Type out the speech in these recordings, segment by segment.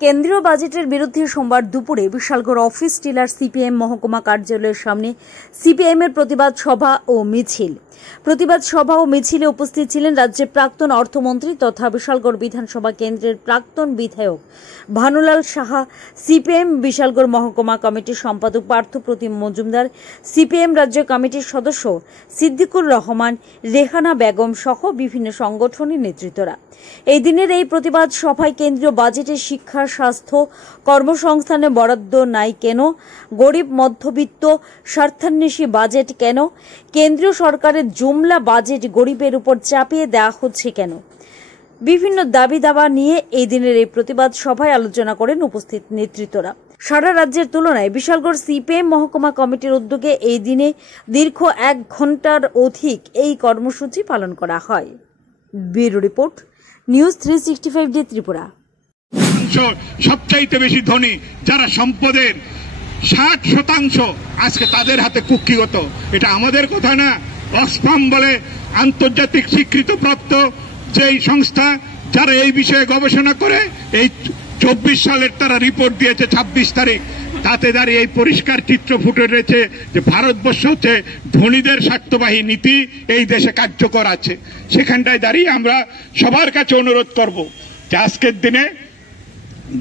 কেন্দ্রীয় বাজেটের বিরুদ্ধে সোমবার দুপুরে বিশালগড় অফিস টিলার সিপিএম মহকুমা কার্যালয়ের সামনে সিপিএমের প্রতিবাদ সভা ও মিছিলে উপস্থিত ছিলেন রাজ্যের প্রাক্তন অর্থমন্ত্রী তথা বিশালগড় বিধানসভা কেন্দ্রের প্রাক্তন বিধায়ক ভানুলাল সাহা, সিপিএম বিশালগড় মহকুমা কমিটির সম্পাদক পার্থপ্রতিম মজুমদার, সিপিএম রাজ্য কমিটির সদস্য সিদ্দিকুর রহমান, রেহানা বেগম সহ বিভিন্ন সংগঠনের নেতৃত্বরা। এই দিনের এই প্রতিবাদ সভায় কেন্দ্রীয় বাজেটে শিক্ষা, স্বাস্থ্য, কর্মসংস্থানে বরাদ্দ নাই কেন, গরিব মধ্যবিত্ত স্বার্থান্বেষী বাজেট কেন, কেন্দ্রীয় সরকারের জুমলা বাজেট গরিবের উপর চাপিয়ে দেওয়া হচ্ছে কেন, বিভিন্ন দাবি দাবা নিয়ে এই দিনের এই প্রতিবাদ সভায় আলোচনা করেন উপস্থিত নেতৃত্বরা। সারা রাজ্যের তুলনায় বিশালগড় সিপিএম মহকুমা কমিটির উদ্যোগে এই দিনে দীর্ঘ 1 ঘন্টার অধিক এই কর্মসূচি পালন করা হয়। Bureau report, news 365 day Tripura. সবচাইতে বেশি ধনী যারা সম্পদের 60% আজকে তাদের হাতে কুক্ষিগত। এটা আমাদের কথা না, অক্সফাম বলে আন্তর্জাতিক স্বীকৃতপ্রাপ্ত যেই সংস্থা যারা এই বিষয়ে গবেষণা করে, এই 24 সালের তারা রিপোর্ট দিয়েছে 26 তারিখ। তাতে দাঁড়িয়ে এই পরিষ্কার চিত্র ফুটে রয়েছে যে ভারতবর্ষ হচ্ছে ধনীদের স্বার্থবাহী নীতি এই দেশে কার্যকর আছে। সেখানটায় দাঁড়িয়ে আমরা সবার কাছে অনুরোধ করব যে আজকের দিনে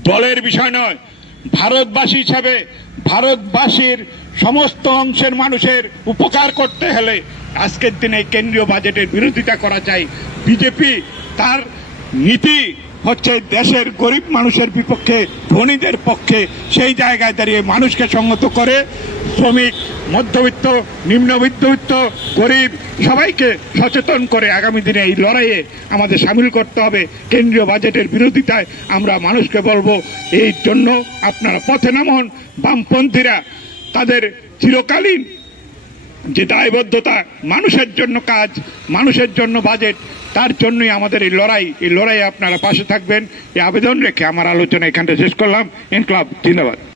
দলের বিষয় নয়, ভারতবাসী হিসাবে ভারতবাসীর সমস্ত অংশের মানুষের উপকার করতে হলে আজকের দিনে কেন্দ্রীয় বাজেটের বিরোধিতা করা চাই। বিজেপি তার নীতি হচ্ছে দেশের গরিব মানুষের বিপক্ষে, ধনীদের পক্ষে। সেই জায়গায় দাঁড়িয়ে মানুষকে সংহত করে শ্রমিক, মধ্যবিত্ত, নিম্নবিত্ত, গরিব সবাইকে সচেতন করে আগামী দিনে এই লড়াইয়ে আমাদের সামিল করতে হবে। কেন্দ্রীয় বাজেটের বিরোধিতায় আমরা মানুষকে বলবো, এই জন্য আপনারা পথে নামুন। বামপন্থীরা তাদের চিরকালীন যে দায়বদ্ধতা, মানুষের জন্য কাজ, মানুষের জন্য বাজেট, তার জন্যই আমাদের এই লড়াইয়ে আপনারা পাশে থাকবেন এই আবেদন রেখে আমার আলোচনা এখানটা শেষ করলাম। ইনকলাব জিন্দাবাদ।